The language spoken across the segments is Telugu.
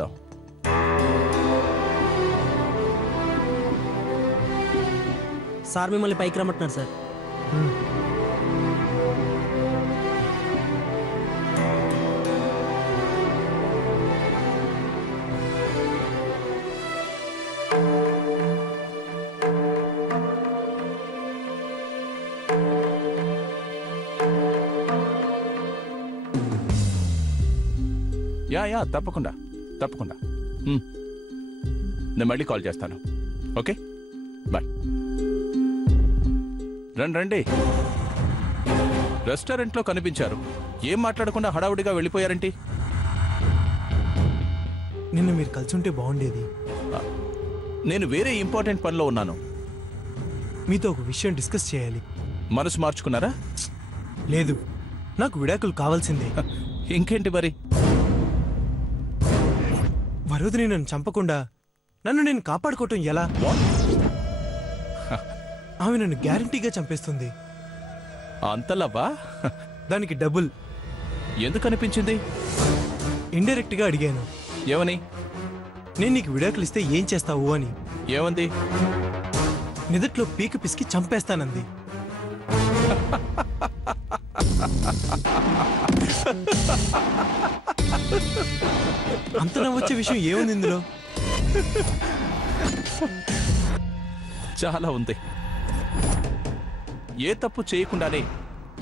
ఆలోచిద్దాం. సార్ మిమ్మల్ని పైకి రమ్మంటున్నారు సార్. యా తప్పకుండా తప్పకుండా. నేను మళ్ళీ కాల్ చేస్తాను. Okay bye. రండి. రెస్టారెంట్లో కనిపించారు. ఏం మాట్లాడకుండా హడావుడిగా వెళ్ళిపోయారేంటి? నిన్న మీరు కలిసి ఉంటే బాగుండేది. నేను వేరే ఇంపార్టెంట్ పనిలో ఉన్నాను. మీతో ఒక విషయం డిస్కస్ చేయాలి. మనసు మార్చుకున్నారా? లేదు, నాకు విడాకులు కావాల్సిందే. ఇంకేంటి మరి? వరోధిని నన్ను చంపకుండా నన్ను నేను కాపాడుకోవటం ఎలా? ఆమె నన్ను గ్యారంటీగా చంపేస్తుంది. అంతలవ్వా? దానికి డబుల్. ఎందుకు అనిపించింది? ఇండైరెక్ట్ గా అడిగాను. ఏమని? నేను నీకు విడాకులు ఇస్తే ఏం చేస్తావు అని. ఏమంది? నిదట్లో పీక పిసికి చంపేస్తానంది. అంత నవ్వొచ్చే విషయం ఏముంది ఇందులో? చాలా ఉంది. ఏ తప్పు చేయకుండానే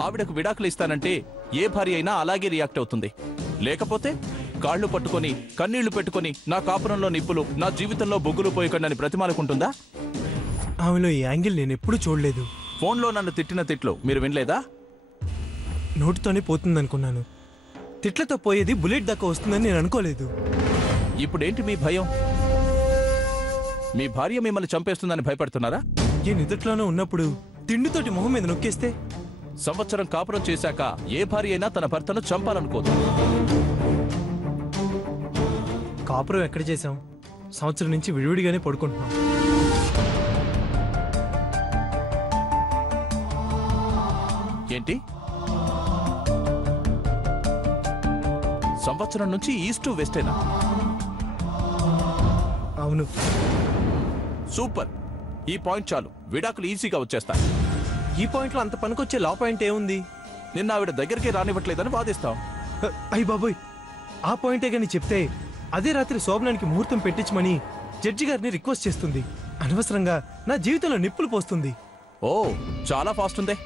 ఆవిడకు విడాకులు ఇస్తానంటే ఏ భార్య అయినా అలాగే రియాక్ట్ అవుతుంది. లేకపోతే కాళ్ళు పట్టుకొని కన్నీళ్లు పెట్టుకొని నా కాపురంలో నిప్పులు, నా జీవితంలో బొగ్గులు పోయకుండా బ్రతిమాలకుంటుందా? ఆమెలో ఈ యాంగిల్ నేను ఎప్పుడూ చూడలేదు. ఫోన్లో నన్ను తిట్టిన తిట్లు మీరు వినలేదా? నోటితోనే పోతుందనుకున్నాను. తిట్లతో పోయేది బుల్లెట్ దాకా వస్తుందని నేను అనుకోలేదు. ఇప్పుడేంటి మీ భయం? మీ భార్య మిమ్మల్ని చంపేస్తుందని భయపడుతున్నారా? ఏ నిదట్లోనో ఉన్నప్పుడు తిండితోటి మొహం మీద నొక్కేస్తే? సంవత్సరం కాపురం చేశాక ఏ భార్య అయినా తన భర్తను చంపాలనుకోదు. కాపురం ఎక్కడ చేశాం? సంవత్సరం నుంచి విడివిడిగానే పడుకుంటున్నాం. ఏంటి? సంవత్సరం నుంచి ఈస్ట్ వెస్టేనా? అవును. సూపర్. ఈ పాయింట్ చాలు, విడాకులు ఈజీగా వచ్చేస్తాయి. ఈ పాయింట్లో అంత పనికొచ్చే లా పాయింట్ ఏముంది? నిన్న ఆవిడ దగ్గరికి రానివ్వట్లేదని వాదిస్తాం. అయ్యి బాబోయ్, ఆ పాయింటే గాని చెప్తే అదే రాత్రి శోభనానికి ముహూర్తం పెట్టించమని జడ్జి గారిని రిక్వెస్ట్ చేస్తుంది. అనవసరంగా నా జీవితంలో నిప్పులు పోస్తుంది. ఓ, చాలా ఫాస్ట్ ఉందే.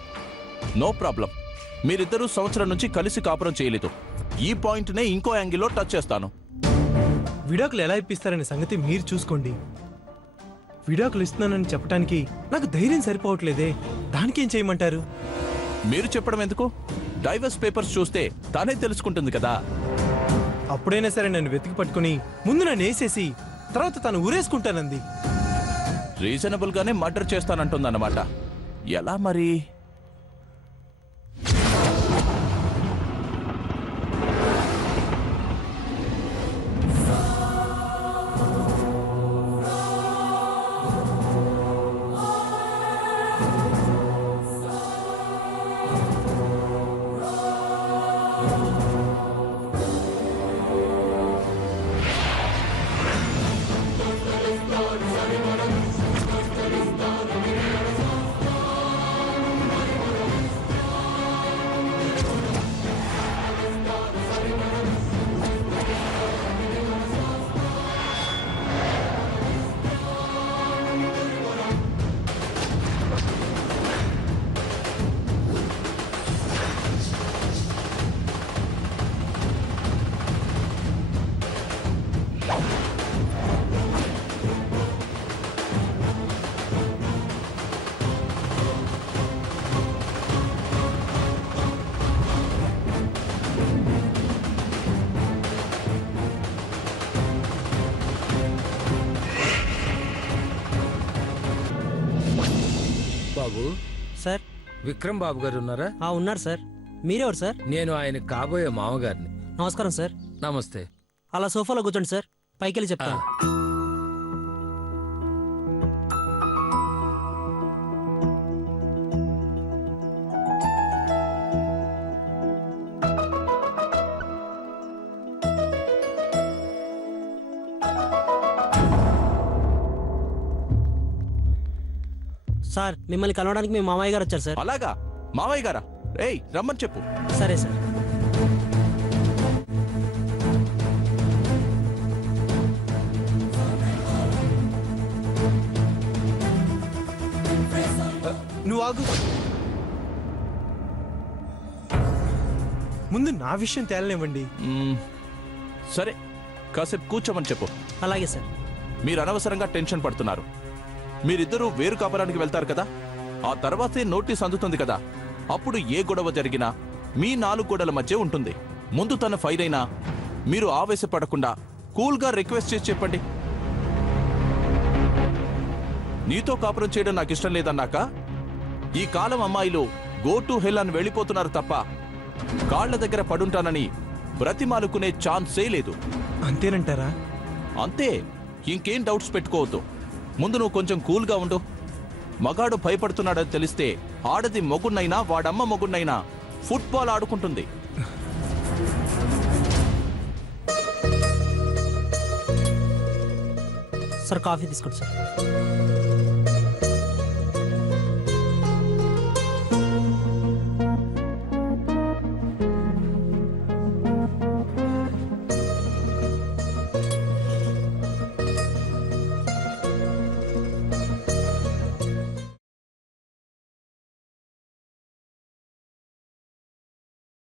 No problem. మీరిద్దరూ సంవత్సరం నుంచి కలిసి కాపురం చేయలేదు. ఈ పాయింట్నే ఇంకో యాంగిల్లో టచ్ చేస్తాను. విడాకులు ఎలా ఇప్పిస్తారనే సంగతి మీరు చూసుకోండి. విడాకులు ఇస్తున్నానని చెప్పడానికి నాకు ధైర్యం సరిపోవట్లేదే. దానికేం చేయమంటారు? మీరు చెప్పడం ఎందుకు? డైవర్స్ పేపర్స్ చూస్తే తానే తెలుసుకుంటుంది కదా. అప్పుడైనా సరే నన్ను వెతికి పట్టుకుని ముందు నన్ను వేసేసి తర్వాత తను ఊరేసుకుంటానంది. రీజనబుల్ గానే మర్డర్ చేస్తానంటుందన్నమాట. ఎలా మరి? బాబు సార్. విక్రమ్ బాబు గారు ఉన్నారా? ఉన్నారు సార్. మీరెవరు సార్? నేను ఆయన కాబోయే మామగారిని. నమస్కారం సార్. నమస్తే. అలా సోఫాలో కూర్చోండి సార్, పైకి వెళ్ళి చెప్తాను. సార్ మిమ్మల్ని కలవడానికి మీ మామయ్య గారు వచ్చారు సార్. అలాగా? మావయ్య గారా? ఏయ్ రమ్మని చెప్పు. సరే సార్. నువ్వు ఆగు. ముందు నా విషయం తేలనివ్వండి. సరే, కాసేపు కూర్చోమని చెప్పు. అలాగే సార్. మీరు అనవసరంగా టెన్షన్ పడుతున్నారు. మీరిద్దరూ వేరు కాపురానికి వెళ్తారు కదా, ఆ తర్వాతే నోటీస్ అందుతుంది కదా. అప్పుడు ఏ గొడవ జరిగినా మీ 4 గోడల మధ్య ఉంటుంది. ముందు తన ఫైర్ అయినా మీరు ఆవేశపడకుండా కూల్గా రిక్వెస్ట్ చేసి చెప్పండి. నీతో కాపురం చేయడం నాకు ఇష్టం లేదన్నాక ఈ కాలం అమ్మాయిలు గో టు హెల్ అని వెళ్ళిపోతున్నారు తప్ప కాళ్ల దగ్గర పడుంటానని బ్రతిమాలుకునే ఛాన్సే లేదు. అంతేనంటారా? అంతే, ఇంకేం డౌట్స్ పెట్టుకోవద్దు. ముందు నువ్వు కొంచెం కూల్గా ఉండు. మగాడు భయపడుతున్నాడని తెలిస్తే ఆడది మొగున్నైనా వాడమ్మ మొగున్నైనా ఫుట్బాల్ ఆడుకుంటుంది. సార్ కాఫీ తీసుకోండి సార్.